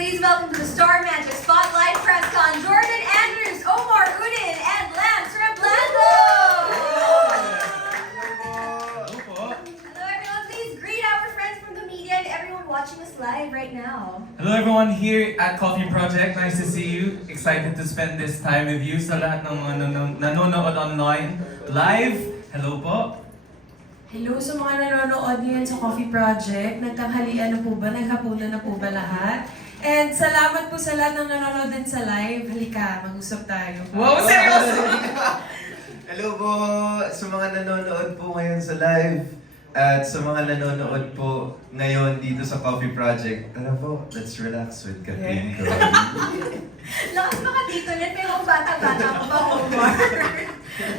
Please welcome to the Star Magic Spotlight Press Con, Jordan Andrews, Omar Udin, and Lance Reblando! Hello everyone, please greet our friends from the media and everyone watching us live right now. Hello everyone here at Coffee Project. Nice to see you. Excited to spend this time with you. Sa lahat ng mga nanonood online, live, hello po. Hello sa mga nanonood ngayon sa Coffee Project. Nagtanghalian na po ba? Naghapunan na po ba lahat? And salamat po sa lahat ng nanonood din sa live. Halika, mag-usap tayo. Wow, seryoso! Hello po sa mga nanonood po ngayon sa live at sa mga nanonood po ngayon dito sa Coffee Project. Tara po, let's relax with Catherine Cody. Lakas baka dito net, pero bata-bata ko pa, Omar.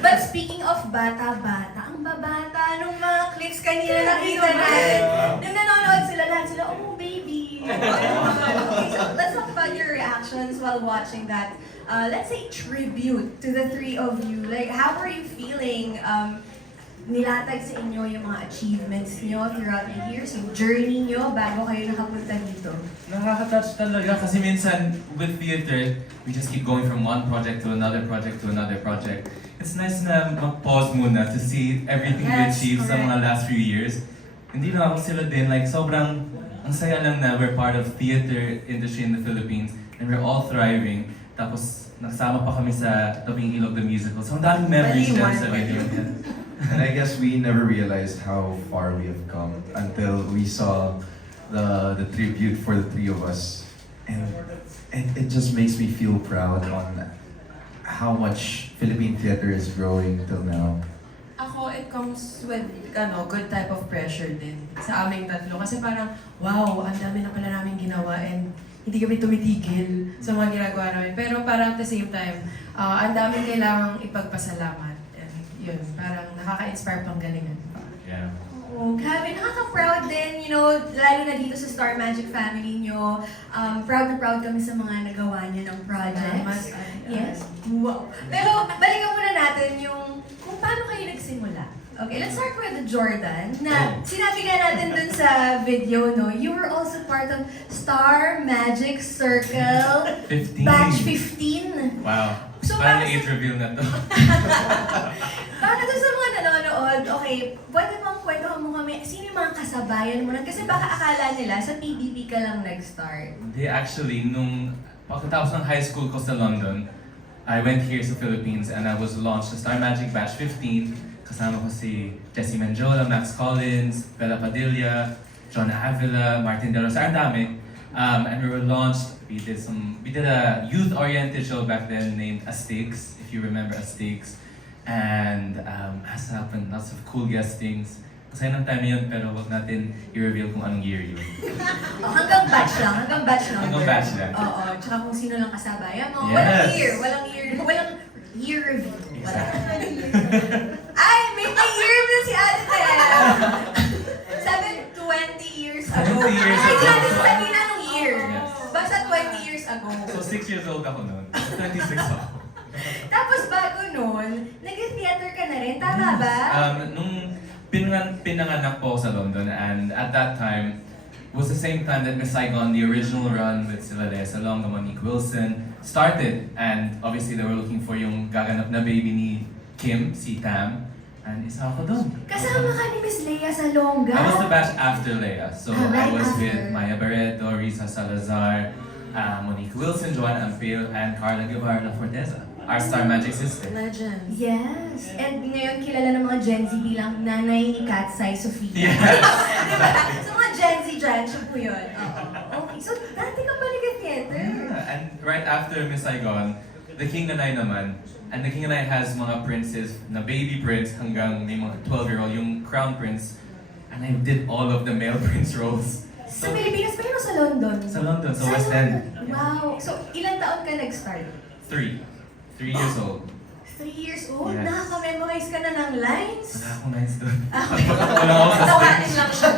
But speaking of bata-bata, ang babata nung mga clips kanina nakita natin. Nung nanonood sila, lahat sila, oh baby. Okay, so let's talk about your reactions while watching that. Let's say tribute to the three of you. Like, how were you feeling? Nilatag sa inyo yung mga achievements nyo throughout the years, yung journey nyo bago kayo nakapunta dito. Nakaka-touch talaga kasi minsan with theater, we just keep going from one project to another project to another project. It's nice na mag-pause muna to see everything we Yes, achieved sa correct. mga last few years. Hindi lang ako sila din, like sobrang ang saya lang na we're part of theater industry in the Philippines and we're all thriving. Tapos nagsama pa kami sa Tabing Ilog the Musical. So ang daming memories dyan sa video. And I guess we never realized how far we have come until we saw the tribute for the three of us. And it just makes me feel proud on how much Philippine theater is growing till now. Ako, it comes with good type of pressure din sa aming tatlo. Kasi parang, wow, ang dami na pala namin ginawa and hindi kami tumitigil sa mga ginagawa namin. Pero parang at the same time, ang daming kailangang ipagpasalamat. And yun, parang nakaka-inspire pang galingan pa. Yeah. Oh, grabe, nakaka-proud din, lalo na dito sa Star Magic family nyo. Proud na proud kami sa mga nagawa niyo ng projects. Yes. Wow. Pero balikan muna natin yung kung paano kayo nagsimula. Okay, let's start with Jordan. Na sinabi nga natin dun sa video, no, you were also part of Star Magic Circle 15. Batch 15. Wow. So, Parang para sa- na-interview na to. Para doon sa mga nanonood, okay, pwede bang kwentuhan mo kami, sino yung mga kasabayan mo nun? Kasi baka akala nila sa PBB ka lang nag-start. Hindi, actually, nung pagkatapos ng high school ko sa London, I went here sa Philippines and I was launched sa Star Magic Batch 15. Kasama ko si Jessie Menjola, Max Collins, Bella Padilla, John Avila, Martin De Rosa, ang dami. And we were launched, we did a youth-oriented show back then named Asteaks, if you remember Asteaks. And has happened, lots of cool guestings. Masaya ng time yun, pero wag natin i-reveal kung anong year yun. Oh, hanggang batch lang, hanggang batch number. Hanggang batch lang. Oo, tsaka kung sino lang kasabayan mo. Yes. Walang year review. Wala. Ay, may year review si Ate Sabi, 20 years ago. 20 years Ay, ago. hindi natin sabihin anong year. Yes. Basta 20 years ago. So 6 years old ako noon. 26 ako. Tapos bago nun, nag-theater ka na rin, tama ba? Nung pinanganak po ako sa London, and at that time, was the same time that Miss Saigon, the original run with sila Lea Salonga, Monique Wilson, started. And obviously, they were looking for yung gaganap na baby ni Kim, si Tam, and isa ako doon. Kasama ka ni Miss Lea Salonga. I was the batch after Lea. So Right I was after. with Maya Barreto, Risa Salazar, Monique Wilson, Joanna Ampil, and Carla Guevara La Forteza, our Star Magic sister. Legend. Yes. And ngayon kilala ng mga Gen Z bilang nanay ni Katsai Sofia. Yes. Diba? So mga Gen Z dyan, siya po yun. Oo. Okay, so dati ka pa nag-theater. Yeah, and right after Miss Saigon, The King and I naman, and The King and I has mga princes, na baby prince hanggang may mga 12-year-old, yung crown prince, and I did all of the male prince roles. Sa Pilipinas pa yun o sa London? Sa London, sa West End. Wow. So ilang taon ka nag-start? 3 years old. 3 years old? Yes. Nakaka-memorize ka na ng lines? Wala akong nice doon. Okay. Wala ako sa Tawanin stage. lang siya.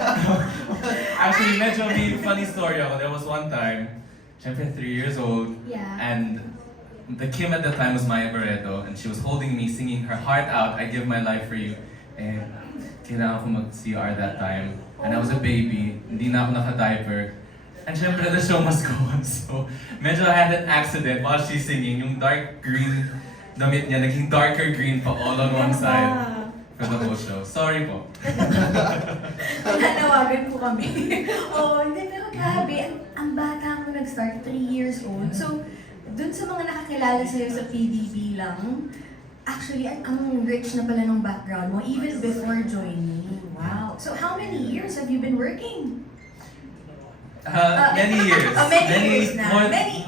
Actually, medyo may funny story ako. There was one time, syempre 3 years old, Yeah. and the Kim at the time was Maya Barreto, and she was holding me, singing her heart out, I give my life for you. And kailangan ko mag-CR that time. And I was a baby, hindi na ako naka-diaper. And syempre, the show must go on. So, medyo I had an accident while she's singing. Yung dark green damit niya, naging darker green pa all on one side for the whole show. Sorry po. Nanawagan po kami. Oo, hindi, pero grabe. Ang bata mo nag-start, 3 years old. So, dun sa mga nakakilala sa'yo sa PDB lang, actually, ang rich na pala ng background mo, even before joining. Wow. So, how many years have you been working? Many years. Many years na.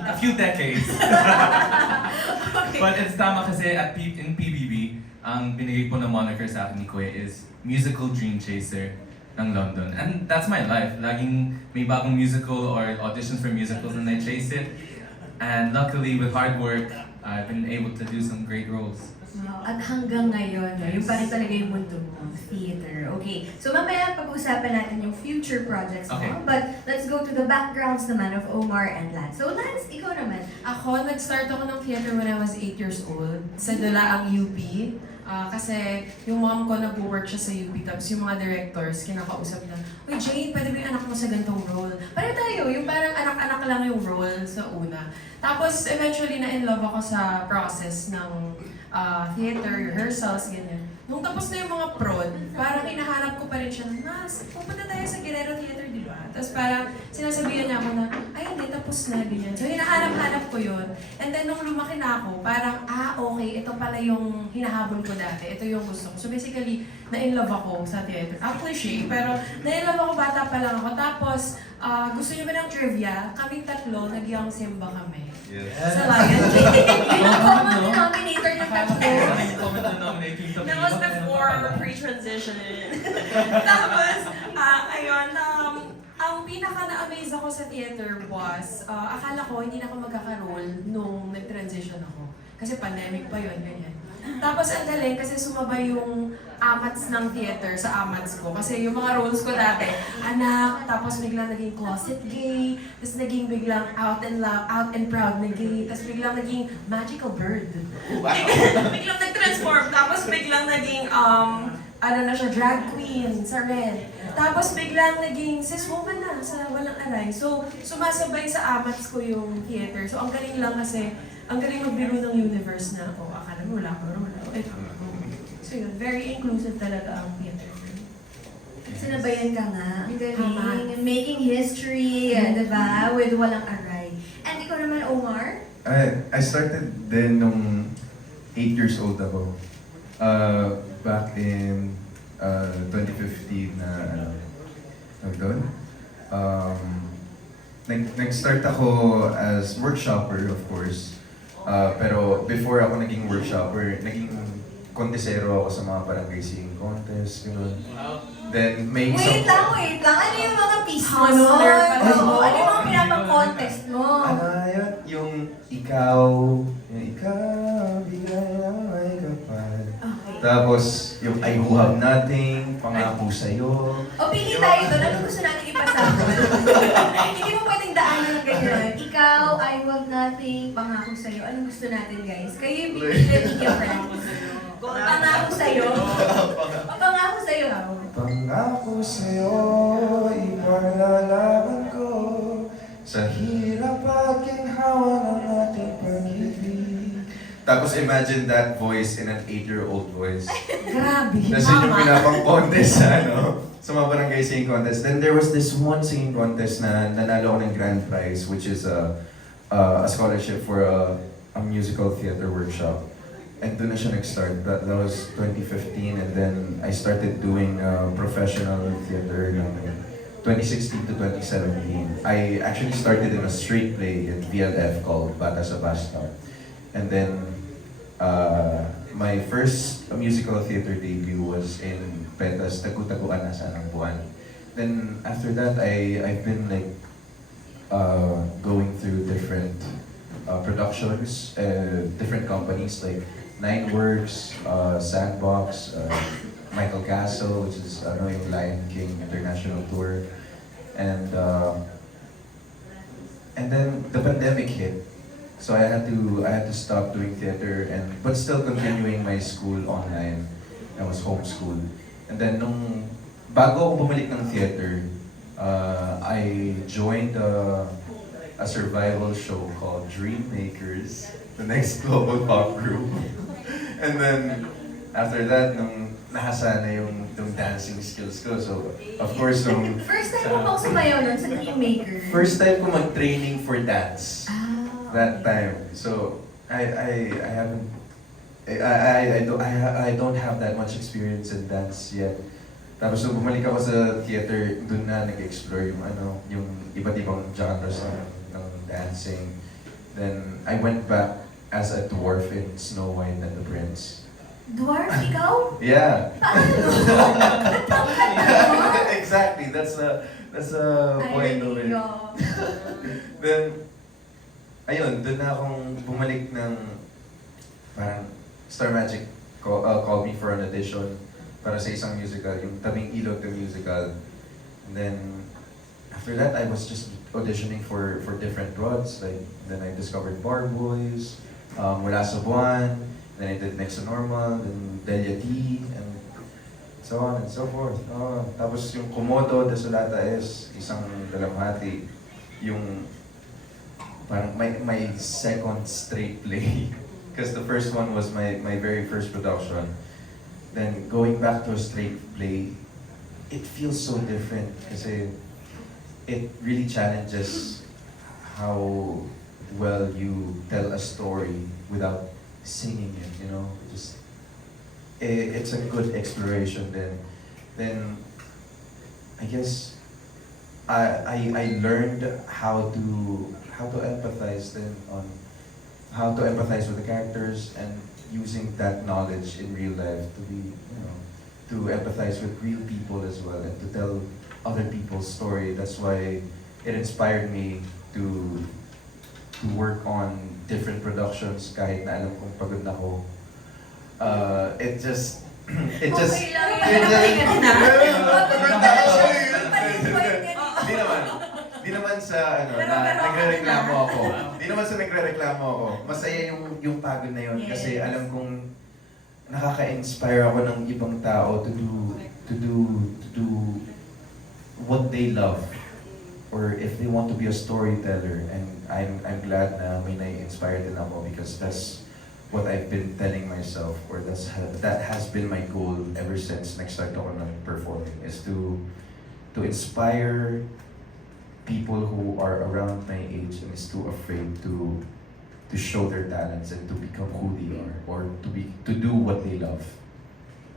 A few decades. Okay. But it's tama kasi in PBB, ang binigay po na moniker sa akin ni Kuya is musical dream chaser ng London. And that's my life. Laging may bagong musical or audition for musicals and I chase it. And luckily, with hard work, I've been able to do some great roles. Wow. At hanggang ngayon, no, yung pa rin talaga yung mundo mo, theater. Okay, so mamaya pag-usapan natin yung future projects mo. Okay. But let's go to the backgrounds naman of Omar and Lance. So Lance, ikaw naman. Ako, nag-start ako ng theater when I was 8 years old sa Dulaang UP. Kasi yung mom ko nag-work siya sa UP, tapos yung mga directors, kinakausap na, "Uy Jane, pwede ba yung anak mo sa ganitong role?" Pareho tayo, yung parang anak-anak lang yung role sa una. Tapos eventually na in love ako sa process ng theater, rehearsals, ganyan. Nung tapos na yung mga prod, parang hinahanap ko pa rin siya, "Mas, pupunta tayo sa Guerrero Theater, di ba?" Tapos parang sinasabihan niya ako na, "Ay, hindi, tapos na," ganyan. So hinahanap-hanap ko yun. And then nung lumaki na ako, parang, okay, ito pala yung hinahabol ko dati. Ito yung gusto ko. So basically, na-in-love ako sa theater. Cliche, pero na-in-love ako, bata pa lang ako. Tapos, gusto niyo ba ng trivia? Kaming tatlo, nag-young Simba kami. Sa Lion King. Yun ang common denominator ng tatlo. That was before pre-transition. Tapos, ayun, ang pinaka na-amaze ako sa theater was, akala ko hindi na ako magkaka-role nung nag-transition ako. Kasi pandemic pa yun, ganyan. Tapos ang galing kasi sumabay yung amats ng theater sa amats ko. Kasi yung mga roles ko dati, anak, tapos biglang naging closet gay, tapos naging biglang out and proud na gay, tapos biglang naging magical bird. Biglang nag-transform, tapos biglang naging, drag queen sa Red. Tapos biglang naging cis woman na sa Walang Aray. So, sumasabay sa amats ko yung theater. So, ang galing lang kasi, ang galing magbiro ng universe na, akala mo wala ko, So yun, very inclusive talaga ang theater. Sinabayan ka nga. Ang galing. Tama. Making history, diba? With Walang Aray. And ikaw naman, Omar? I started then nung 8 years old ako. Back in 2015 na doon. Nag-start ako as workshopper, of course. Pero before ako naging workshopper, naging kontesero ako sa mga barangay singing contest, gano'n. Then may Wait lang. Ano yung mga piece mo nun? Hustler pa rin. Oo, ano yung mga pinapang-contest mo? Yun, yung ikaw, bigay ng may kapal. Okay. Tapos, yung I who have nothing, pangako sa'yo. O pili tayo doon. Ano gusto natin ipasabot? Hindi mo pwedeng daanan ng ganyan. Ikaw, I have nothing, pangako sa'yo. Anong gusto natin, guys? Kayo yung pipili niya, friends. Pangako sa'yo. O pangako sa'yo. Pangako sa'yo, ipaglalaban ko sa hirap at ginhawa ng ating pag-ibig. Tapos imagine that voice in an 8-year-old voice. Grabe, Tapos yun yung mama. pinapang-contest sa mga barangay singing contest. Then there was this one singing contest na nanalo ako ng grand prize, which is a scholarship for a musical theater workshop. And doon na siya nag-start. That was 2015, and then I started doing professional theater ng 2016 to 2017. I actually started in a straight play in VLF called Bata sa Basta. And then my first musical theater debut was in Petas, Tagu-Taguan na Sanang Buwan. Then after that, I've been like going through different productions, different companies like Nine Works, Sandbox, Michael Castle, which is yung Lion King International Tour, and then the pandemic hit, so I had to stop doing theater but still continuing my school online. I was homeschooled, and then bago ako bumalik ng theater, I joined a survival show called Dream Makers, the next global pop group. And then after that, nung nahasa na yung dancing skills ko, so of course, nung First time mo bang sumayaw nun sa Dream Maker? first time ko mag-training for dance Ah, that okay. time. So I haven't I don't have that much experience in dance yet. Tapos nung bumalik ako sa theater, dun na nag-explore yung iba't ibang genres ng dancing. Then I went back as a dwarf in Snow White and the Prince. Dwarf, ikaw? Yeah. Paano? Natangkad na dwarf? Exactly. That's a point of it. Then, ayun, dun na akong bumalik ng parang Star Magic called me for an audition para sa isang musical, yung Tabing Ilog the musical. And then, after that, I was just auditioning for different roles. Like, then I discovered Bar Boys, Mula sa Buwan, then I did Next to Normal, then Delia D, and so on and so forth. Tapos yung Komodo, Desolata is isang dalamhati. Yung parang my second straight play. Because the first one was my very first production. Then going back to a straight play, it feels so different kasi it really challenges how well you tell a story without singing it, you know. Just it's a good exploration. Then I guess I learned how to empathize then on how to empathize with the characters and using that knowledge in real life to be, to empathize with real people as well and to tell other people's story. That's why it inspired me to work on different productions kahit na alam kong pagod na ako. It just Okay lang it yan. Di naman sa nagrereklamo ako. Di naman sa nagrereklamo ako. Masaya yung pagod na yun kasi Yes. alam kong nakaka-inspire ako ng ibang tao to do what they love or if they want to be a storyteller, and I'm glad na may nai-inspire din ako because that's what I've been telling myself, or that has been my goal ever since nag-start ako ng performing, is to inspire people who are around my age and is too afraid to show their talents and to become who they are or to do what they love.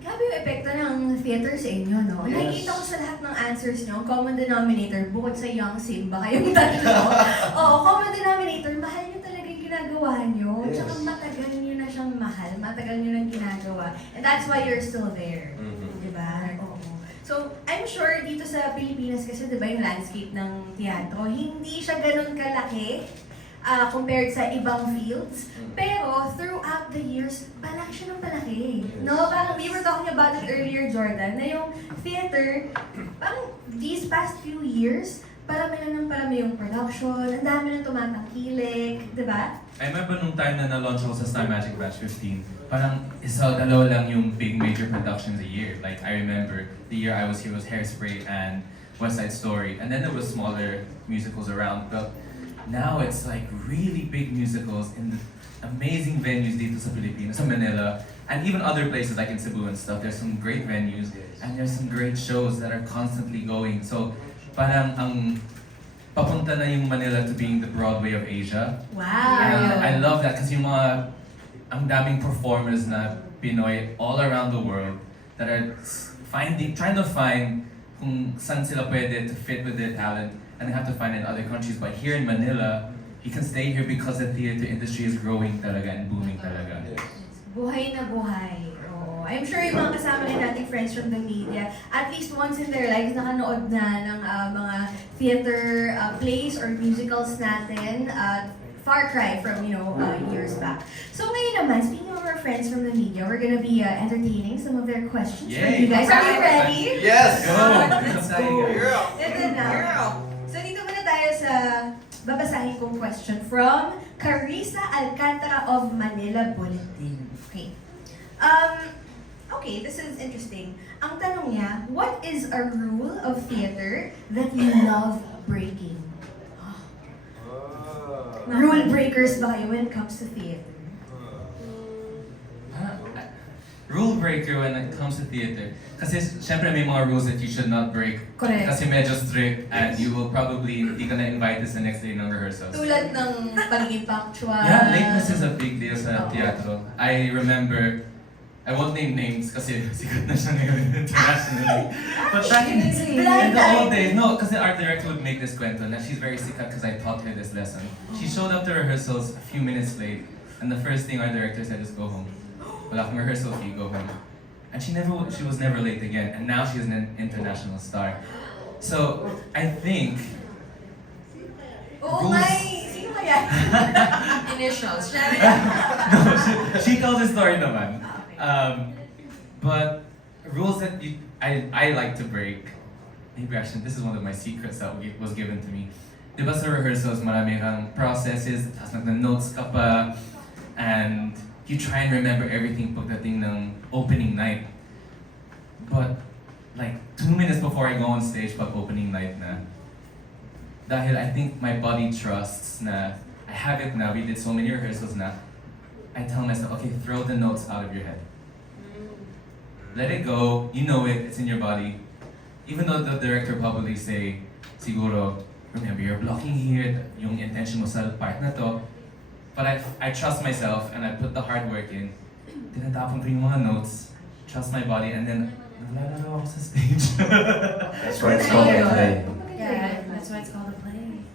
Grabe yung epekto ng theater sa inyo, no? Yes. Nakikita ko sa lahat ng answers nyo, common denominator, bukod sa Young Simba, kayong tatlo. Oo, common denominator, mahal nyo talaga yung ginagawa nyo. Yes. Tsaka matagal nyo na siyang mahal, matagal nyo nang ginagawa. And that's why you're still there. Mhm. Diba? Oo. So, I'm sure dito sa Pilipinas kasi, diba, yung landscape ng teatro, hindi siya ganun kalaki compared sa ibang fields. Pero, throughout the years, palaki siya ng palaki. No? Parang we were talking about it earlier, Jordan, na yung theater, parang these past few years, parami yung production, ang dami nang tumatangkilik, diba? I remember nung time na na-launch ako sa Star Magic Batch 15, parang dalawa lang yung big major productions a year. Like, I remember the year I was here was Hairspray and West Side Story, and then there was smaller musicals around. But now it's like really big musicals in the amazing venues dito sa Pilipinas, sa Manila, and even other places like in Cebu and stuff. There's some great venues, and there's some great shows that are constantly going. So, parang ang papunta na yung Manila to being the Broadway of Asia. Wow! I love that kasi yung mga ang daming performers na Pinoy all around the world that are trying to find kung saan sila pwede to fit with their talent, and they have to find in other countries. But here in Manila, you can stay here because the theater industry is growing talaga and booming talaga. Buhay na buhay. Oo. I'm sure yung mga kasama rin nating friends from the media, at least once in their lives, nakanood na ng mga theater plays or musicals natin. Far cry from, years back. So ngayon naman, speaking of our friends from the media, we're gonna be entertaining some of their questions for Yay! you guys. Are you ready? Yes! Go! Let's go! Ito na. So dito muna tayo sa babasahin kong question from Carissa Alcantara of Manila Bulletin. Okay. Okay, this is interesting. Ang tanong niya, what is a rule of theater that you love breaking? Rule breakers ba kayo when it comes to theater? Rule breaker when it comes to theater. Kasi syempre may mga rules that you should not break. Correct. Kasi medyo strict and you will probably hindi ka na invited sa next day ng rehearsals. Tulad ng pagiging punctual. Yeah, lateness is a big deal sa teatro. I remember, I won't name names kasi sikat na siya ngayon internationally. But back in the old days, no, kasi our director would make this kwento na she's very sikat because I taught her this lesson. She showed up to rehearsals a few minutes late and the first thing our director said is go home. Wala akong rehearsal fee, go home. And she was never late again and now she's an international star. So, I think Oo nga eh. Sino kaya? Initials. no, she tells the story naman. But rules that I like to break, maybe actually this is one of my secrets that was given to me. Diba sa rehearsals, marami kang processes, tapos nag-notes ka pa, and you try and remember everything pagdating ng opening night. But like 2 minutes before I go on stage pag opening night na, dahil I think my body trusts na I have it now, we did so many rehearsals na, I tell myself, okay, throw the notes out of your head. Let it go, you know it, it's in your body. Even though the director probably say, siguro, remember you're blocking here, yung intention mo sa part na to. But I trust myself and I put the hard work in. Tinatapon ko yung mga notes, trust my body, and then naglalaro ako sa stage. That's why it's called a play. Yeah, that's why it's called a play.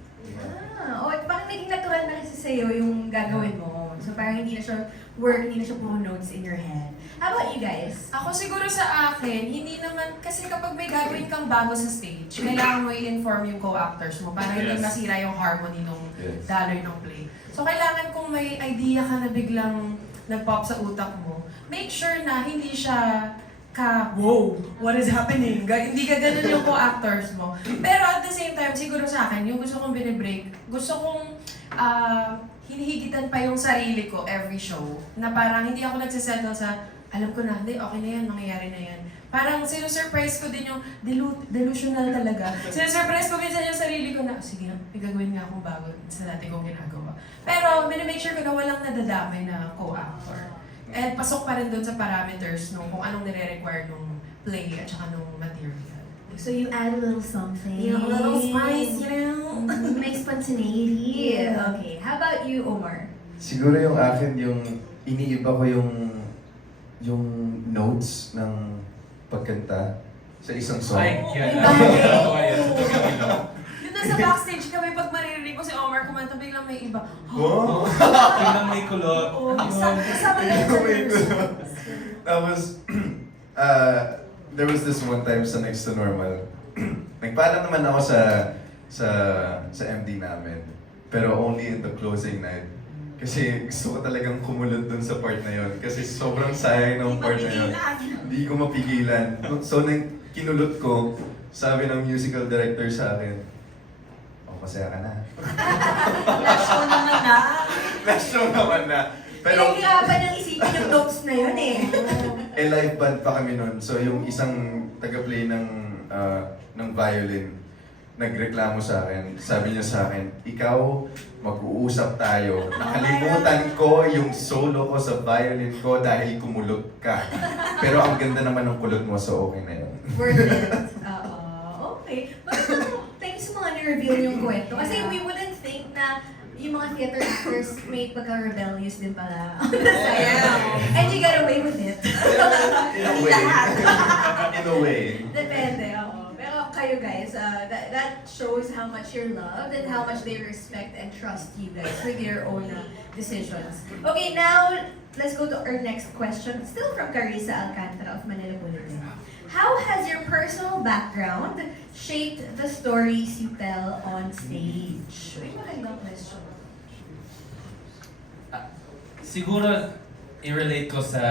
Ah, parang naging natural na kasi sa'yo yung gagawin mo. So parang hindi na siya work, hindi na siya puro notes in your head. How about you guys? Ako siguro sa akin, hindi naman, kasi kapag may gagawin kang bago sa stage, kailangan mo i-inform yung co-actors mo para hindi Yes. masira yung harmony nung Yes. daloy ng play. So kailangan kung may idea ka na biglang nag-pop sa utak mo, make sure na hindi siya wow, what is happening? Hindi ka ganun yung co-actors mo. Pero at the same time, siguro sa akin, yung gusto kong binibreak, gusto kong hinihigitan pa yung sarili ko every show. Na parang hindi ako nagsisettle sa, alam ko na, hindi, okay na yan, mangyayari na yan. Parang sinusurprise ko din yung delusional talaga. Sinusurprise ko minsan yung sarili ko na, sige, may gagawin nga akong bago sa dati kong ginagawa. Pero, minimake sure ko na walang nadadamay na co-actor. And pasok pa rin doon sa parameters nung kung anong nire-require nung play at saka nung material. So you add a little something. You know, a little spice, you know? Make spontaneity. Yeah. Okay, how about you, Omar? Siguro yung akin, yung iniiba ko yung notes ng pagkanta sa isang song. Ay, yan. Yun nasa backstage kami, pag maririnig ko si Omar kumanta, biglang may iba. Oh! Tingnan may kulot. Oh, Kasama lang sa Tapos, there was this one time sa Next to Normal. Nagpaalam naman ako sa MD namin. Pero only in the closing night. Kasi gusto ko talagang kumulot dun sa part na yon. Kasi sobrang sayang ng part na yon. Hindi ko mapigilan. So, nang kinulot ko, sabi ng musical director sa akin, oh, masaya ka na. Show naman na. Na-show naman na. Pero, Pinaghirapan ng isipin yung notes na yun eh. live band pa kami nun. So, yung isang taga-play ng violin, nagreklamo sa akin. Sabi niya sa akin, ikaw, mag-uusap tayo. Nakalimutan ko yung solo ko sa violin ko dahil kumulot ka. Pero ang ganda naman ng kulot mo, so okay na yun. Worth it. Okay. But thanks sa mga ni-reveal yung kwento. Kasi we wouldn't think na yung mga theater actors may pagka-rebellious din pala. Yeah. And you get away with it. In a way. In a way. Depende, oo. Pero kayo guys, that shows how much you're loved and how much they respect and trust you guys with your own decisions. Okay, now let's go to our next question. Still from Carissa Alcantara of Manila Bulletin. How has your personal background shaped the stories you tell on stage? Uy, magandang question. Siguro, i-relate ko sa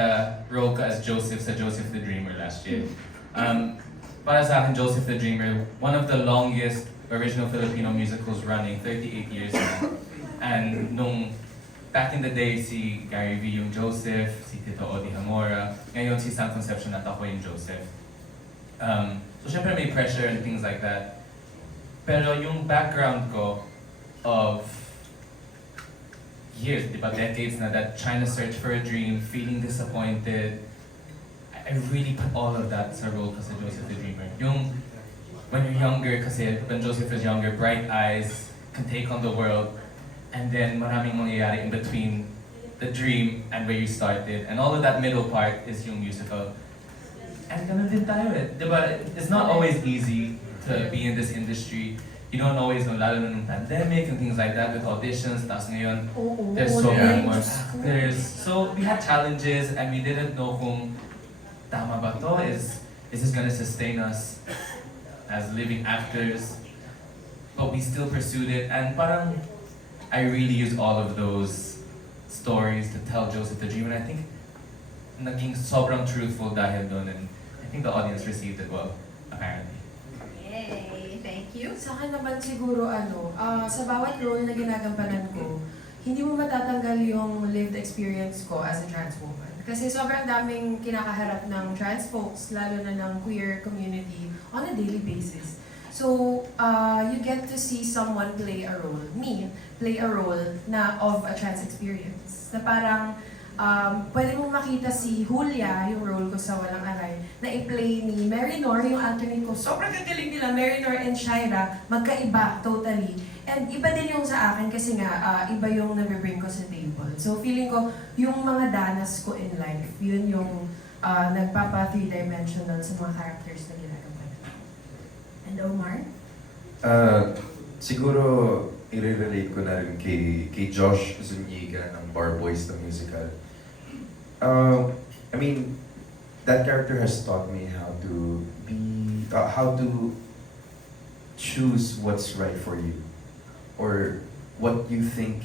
role ka as Joseph sa Joseph the Dreamer last year. Para sa akin, Joseph the Dreamer, one of the longest original Filipino musicals running, 38 years na. And nung back in the day, si Gary V yung Joseph, si Tito Odi Hamora. Ngayon, si Sam Concepcion at ako yung Joseph. So, syempre may pressure and things like that. Pero yung background ko of years, di ba, decades na that trying to search for a dream, feeling disappointed, I really put all of that sa role ko sa Joseph the Dreamer. Yung, when you're younger, kasi when Joseph is younger, bright eyes, can take on the world, and then maraming mangyayari in between the dream and where you started. And all of that middle part is yung musical. And ganun din tayo eh. Diba, it's not always easy to be in this industry. You don't always know, lalo na ng pandemic and things like that with auditions. Tapos ngayon, there's so many more actors. So we had challenges and we didn't know kung tama ba to? Is this gonna sustain us as living actors? But we still pursued it, and parang I really used all of those stories to tell Joseph the Dream, and I think naging sobrang truthful dahil doon, and I think the audience received it well, apparently. Yay! Thank you. Sa akin naman siguro sa bawat role na ginagampanan ko, hindi mo matatanggal yung lived experience ko as a trans woman. Kasi sobrang daming kinakaharap ng trans folks, lalo na ng queer community, on a daily basis. So, you get to see someone play a role, me, play a role na of a trans experience. Na parang, pwede mong makita si Julia, yung role ko sa Walang Aray, na i-play ni Marinor, yung alternate ko. Sobrang gagaling nila, Marinor and Shaira, magkaiba, totally. And iba din yung sa akin kasi nga, iba yung nag-bring ko sa table. So feeling ko, yung mga danas ko in life, yun yung nagpapa three-dimensional sa mga characters na ginagawa. And Omar? Siguro, i-relate ko na rin kay Josh Zuniga ng Bar Boys the Musical. I mean, that character has taught me how to choose what's right for you, or what you think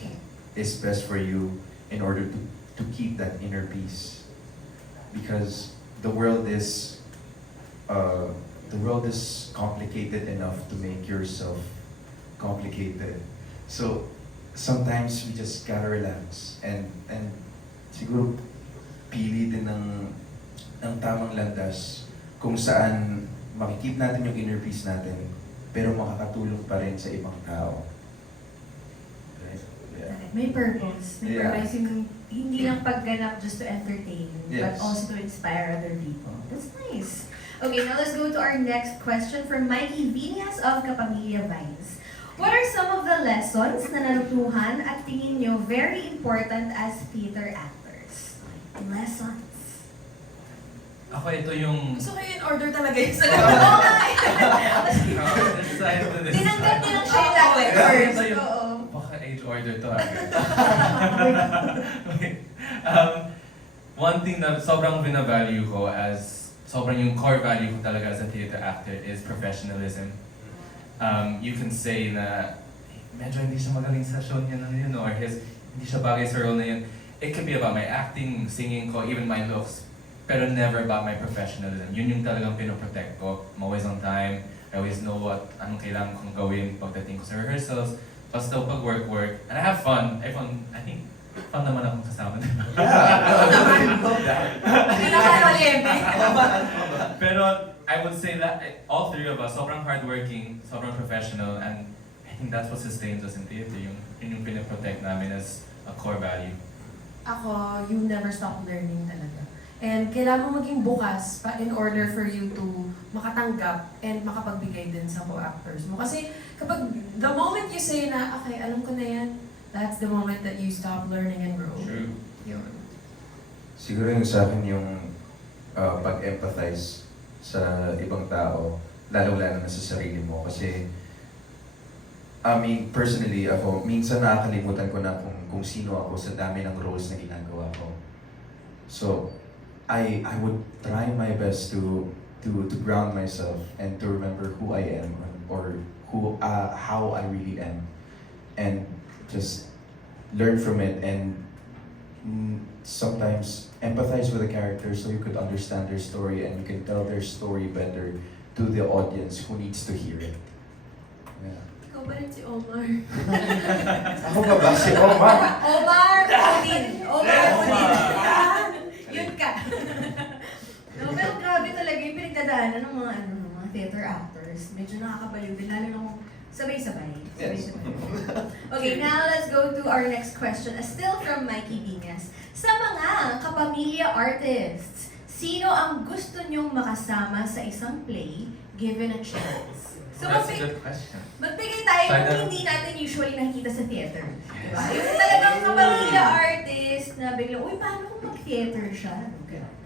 is best for you in order to keep that inner peace. Because the world is complicated enough to make yourself complicated. So sometimes we just gotta relax and siguro pili din ng tamang landas kung saan makikip natin yung inner peace natin pero makakatulong pa rin sa ibang tao. Right? Yeah. May purpose. May Yeah. purpose yung hindi lang pagganap just to entertain, but Yes. also to inspire other people. That's nice. Okay, now let's go to our next question from Mikey Viñas of Kapamilya Vines. What are some of the lessons na natutuhan at tingin nyo very important as theater actors? Lessons. Ako ito yung... Gusto ko in order talaga yung Oo sagot. nga eh. Decide to this. Tinanggap nilang siya yung Oo, dapat eh. first. Ito yung- Oo. Baka age order to one thing na sobrang binavalue ko as sobrang yung core value ko talaga as a theater actor is professionalism. You can say na medyo hindi siya magaling sa show niya na yun or hindi siya bagay sa role na yun. It could be about my acting, singing ko, even my looks, pero never about my professionalism. Yun yung talagang pinoprotect ko. I'm always on time. I always know anong kailangan kong gawin pagdating ko sa rehearsals. Basta pag work. And I have fun. I think fun naman akong kasama. Pero I would say that all three of us, sobrang hardworking, sobrang professional, and I think that's what sustains us in theater. Yun yung pinaprotect namin as a core value. Ako, you never stop learning talaga. And kailangan mo maging bukas pa in order for you to makatanggap and makapagbigay din sa co-actors mo. Kasi kapag the moment you say na, okay, alam ko na yan, that's the moment that you stop learning and grow. True. Yun. Siguro yung sa akin yung pag-empathize sa ibang tao, lalo-lalo na sa sarili mo. Kasi, I mean, personally, ako, minsan nakakalimutan ko na kung sino ako sa dami ng roles na ginagawa ko. So, I would try my best to ground myself and to remember who I am or how I really am, and just learn from it and sometimes empathize with the characters so you could understand their story and you can tell their story better to the audience who needs to hear it. Yeah. Ikaw ba rin si Omar? Ako ba ba si Omar? Omar! pinagdadaanan ng mga mga theater actors. Medyo nakakabaliw din, lalo na kung sabay-sabay. Yes. Okay, now let's go to our next question. Still from Mikey Viñas. Sa mga kapamilya artists, sino ang gusto nyong makasama sa isang play given a chance? So, That's a good question. magbigay tayo Sana- kung hindi natin usually nakikita sa theater. Diba? Yung talagang kapamilya artist na biglang, uy, paano kung mag-theater siya?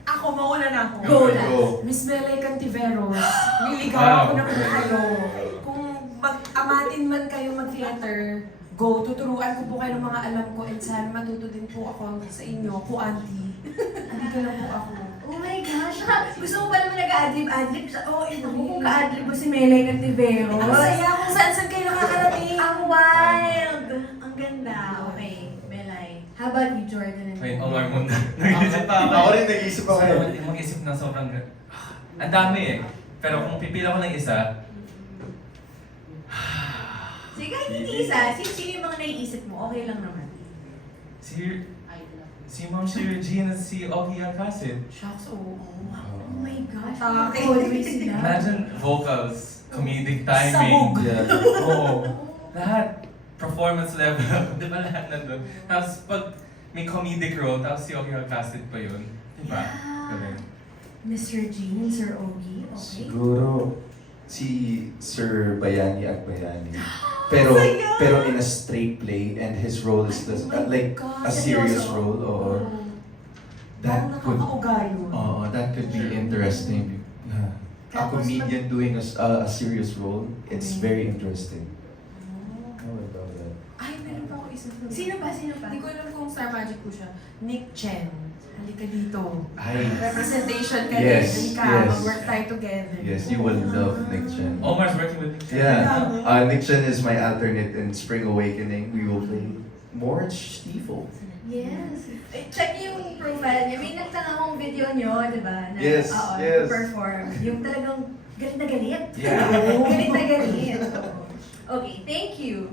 Ako, mauna na ako. Go lang. Miss Melay Cantiveros, niligaw Wow. ako ng kayo. Kung mag-amatin man kayo mag-theater, go, tuturuan ko po kayo ng mga alam ko and sana matuto din po ako sa inyo, po auntie. Andito lang po ako. Oh my gosh! Saka, gusto mo pa naman nag-adlib-adlib? Oh, ito ko kung ka-adlib mo si Melay Cantiveros. Ang saya kung saan-saan kayo nakakarating. Ang wild! Ang ganda. Okay, Melay. How about you, Jordan? And Wait, Omar muna. Nag-isip pa ako. Ako rin nag-iisip ako. Mag-isip na sobrang... Ang dami eh. Pero kung pipila ko ng isa, Sige, kahit hindi isa. Sino yung mga naiisip mo? Okay lang naman. si Ma'am Shireen at si Ogie Alcacid. Shucks, oo. Oh my gosh. Okay. Always sila. Imagine vocals, comedic timing. Sabog. Yeah. Oo. Lahat. Performance level. Di ba lahat nandun? Tapos pag may comedic role, tapos si Ogie Alcacid pa yun. Di ba? Yeah. Galing. Mr. Jean, Sir Ogie, okay? Siguro si Sir Bayani at Bayani. Pero Saya! pero in a straight play and his role is Oh my like God, a serious seryoso? role or that Parang could nakakaugayo. that could be interesting. A Tapos comedian doing a serious role, it's very interesting. How about that? Ay, meron pa ako isa. Sino pa? Sino pa? Hindi ko alam kung Star Magic po siya. Nick Chen. Halika dito. Ay, Representation ka Yes, din. Halika, yes. mag-work tayo together. yes, you will love Nick Chen. Omar's working with me. Yeah, Nick Chen is my alternate in Spring Awakening. We will play Morge Stiefel. Yes. Eh, check yung profile niya. May nagtanga akong video niyo, di ba? Na, Yes, oo, yes. perform. Yung talagang galit na galit. Yeah. Galit na galit. Oo. Okay, thank you.